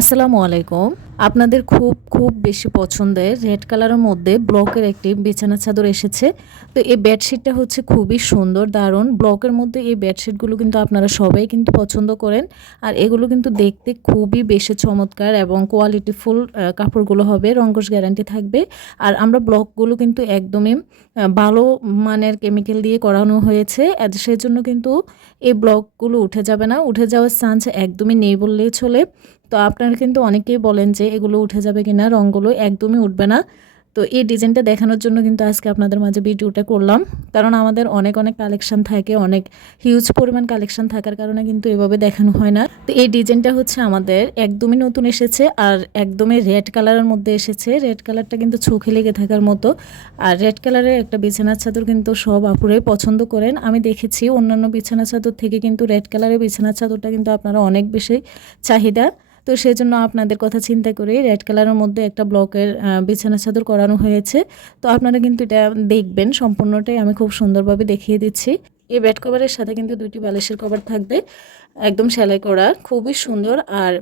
আসসালামু আলাইকুম। আপনাদের খুব খুব বেশি পছন্দের রেড কালারের মধ্যে ব্লকের একটি বিছানা চাদর এসেছে। তো এই বেডশিটটা হচ্ছে খুবই সুন্দর, দারুণ। ব্লকের মধ্যে এই বেডশিটগুলো কিন্তু আপনারা সবাই কিন্তু পছন্দ করেন। আর এগুলো কিন্তু দেখতে খুবই বেশি চমৎকার এবং কোয়ালিটিফুল কাপড়গুলো হবে রঙ্গস গ্যারান্টি থাকবে। আর আমরা ব্লকগুলো কিন্তু একদমই ভালো মানের কেমিক্যাল দিয়ে করানো হয়েছে। সেজন্য কিন্তু এই ব্লকগুলো উঠে যাবে না। উঠে যাওয়ার চান্স একদমই নেই বললেই চলে। তো আপনারা কিন্তু অনেকেই বলেন যে এগুলো উঠে যাবে কিনা, রঙগুলো একদমই উঠবে না। তো এই ডিজাইনটা দেখানোর জন্য কিন্তু আজকে আপনাদের মাঝে ভিডিওটা করলাম। কারণ আমাদের অনেক অনেক কালেকশান থাকে, অনেক হিউজ পরিমাণ কালেকশন থাকার কারণে কিন্তু এভাবে দেখানো হয় না। তো এই ডিজাইনটা হচ্ছে আমাদের একদমই নতুন এসেছে আর একদমই রেড কালারের মধ্যে এসেছে। রেড কালারটা কিন্তু চোখে লেগে থাকার মতো। আর রেড কালারের একটা বিছানার চাদর কিন্তু সব আপুরাই পছন্দ করেন। আমি দেখেছি অন্যান্য বিছানা চাদর থেকে কিন্তু রেড কালারের বিছানার চাদরটা কিন্তু আপনারা অনেক বেশি চাহিদা। তো সেজন্য আপনাদের কথা চিন্তা করে রেড কালারের মধ্যে একটা ব্লকের বিছানা চাদর করানো হয়েছে। তো আপনারা কিন্তু এটা দেখবেন, সম্পূর্ণটাই আমি খুব সুন্দরভাবে দেখিয়ে দিচ্ছি। এই বেড কভারের সাথে কিন্তু দুইটি বালিশের কভার থাকবে, একদম সেলাই করা, খুবই সুন্দর। আর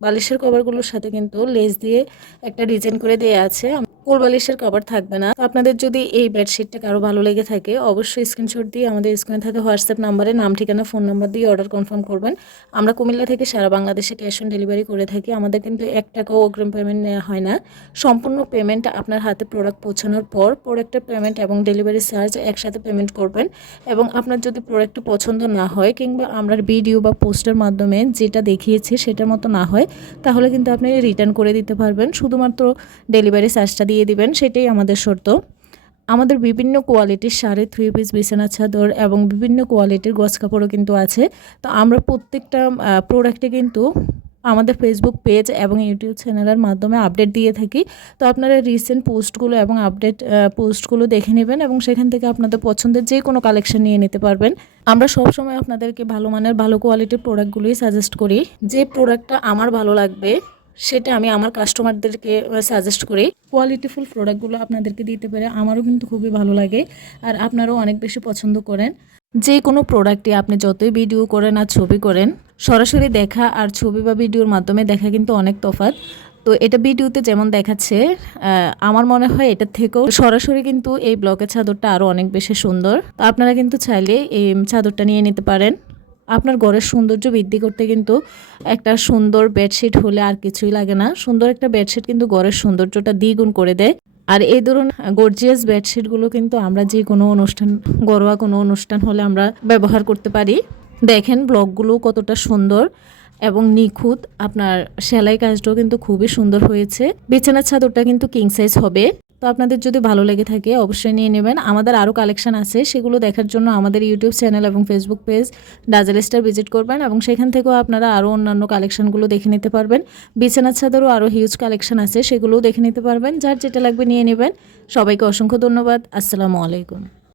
বালিশের কভারগুলোর সাথে কিন্তু লেস দিয়ে একটা ডিজাইন করে দেওয়া আছে। কোল বালিশের কভার থাকবে না। আপনাদের যদি এই বেডশিটটা কারও ভালো লেগে থাকে, অবশ্যই স্ক্রিনশট দিয়ে আমাদের স্ক্রিনে থাকা হোয়াটসঅ্যাপ নাম্বারে নাম, ঠিকানা ফোন নাম্বার দিয়ে অর্ডার কনফার্ম করবেন। আমরা কুমিল্লা থেকে সারা বাংলাদেশে ক্যাশ অন ডেলিভারি করে থাকি। আমাদের কিন্তু এক টাকাও অগ্রিম পেমেন্ট নেওয়া হয় না। সম্পূর্ণ পেমেন্ট আপনার হাতে প্রোডাক্ট পৌঁছানোর পর প্রোডাক্টের পেমেন্ট এবং ডেলিভারি চার্জ একসাথে পেমেন্ট করবেন। এবং আপনার যদি প্রোডাক্টটি পছন্দ না হয়, কিংবা আমরা ভিডিও বা পোস্টের মাধ্যমে যেটা দেখিয়েছি সেটার মতো না হয়, তাহলে কিন্তু আপনি রিটার্ন করে দিতে পারবেন। শুধুমাত্র ডেলিভারি চার্জটা দিয়ে দিবেন, সেটাই আমাদের শর্ত। আমাদের বিভিন্ন কোয়ালিটির শাড়ি থ্রি পিস বিছানা চাদর এবং বিভিন্ন কোয়ালিটির গজ কাপড়ও কিন্তু আছে। তো আমরা প্রত্যেকটা প্রোডাক্টে কিন্তু আমাদের ফেসবুক পেজ এবং ইউটিউব চ্যানেলের মাধ্যমে আপডেট দিয়ে থাকি। তো আপনারা রিসেন্ট পোস্টগুলো এবং আপডেট পোস্টগুলো দেখে নেবেন এবং সেখান থেকে আপনাদের পছন্দের যে কোনো কালেকশন নিয়ে নিতে পারবেন। আমরা সবসময় আপনাদেরকে ভালো মানের, ভালো কোয়ালিটির প্রোডাক্টগুলোই সাজেস্ট করি। যে প্রোডাক্টটা আমার ভালো লাগবে সেটা আমি আমার কাস্টমারদেরকে সাজেস্ট করি। কোয়ালিটিফুল প্রোডাক্টগুলো আপনাদেরকে দিতে পেরে। আমারও কিন্তু খুবই ভালো লাগে আর আপনারাও অনেক বেশি পছন্দ করেন। যে কোনো প্রোডাক্টে আপনি যতই ভিডিও করেন আর ছবি করেন, সরাসরি দেখা আর ছবি বা ভিডিওর মাধ্যমে দেখা কিন্তু অনেক তফাৎ। তো এটা ভিডিওতে যেমন দেখাচ্ছে আমার মনে হয় এটার থেকেও সরাসরি কিন্তু এই ব্লকের চাদরটা আরও অনেক বেশি সুন্দর। তো আপনারা কিন্তু চাইলে এই চাদরটা নিয়ে নিতে পারেন। আপনার ঘরের সৌন্দর্য বৃদ্ধি করতে কিন্তু একটা সুন্দর বেডশিট হলে আর কিছুই লাগে না। সুন্দর একটা বেডশিট কিন্তু ঘরের সৌন্দর্যটা দ্বিগুণ করে দেয়। আর এই ধরুন গর্জিয়াস বেডশিটগুলো কিন্তু আমরা যে কোনো অনুষ্ঠান, ঘরোয়া কোনো অনুষ্ঠান হলে আমরা ব্যবহার করতে পারি। দেখেন ব্লগগুলো কতটা সুন্দর এবং নিখুঁত। আপনার সেলাই কাজটাও কিন্তু খুবই সুন্দর হয়েছে। বিছানার চাদরটা কিন্তু কিং সাইজ হবে। তো আপনাদের যদি ভালো লেগে থাকে, অবশ্যই নিয়ে নেবেন। আমাদের আরও কালেকশন আছে, সেগুলো দেখার জন্য আমাদের ইউটিউব চ্যানেল এবং Facebook page dazzle star visit করবেন এবং সেখান থেকেও আপনারা আরও অন্যান্য কালেকশনগুলো দেখে নিতে পারবেন। বিছানার ছাদেরও আরও হিউজ কালেকশন আছে, সেগুলোও দেখে নিতে পারবেন। যার যেটা লাগবে নিয়ে নেবেন। সবাইকে অসংখ্য ধন্যবাদ। আসসালামু আলাইকুম।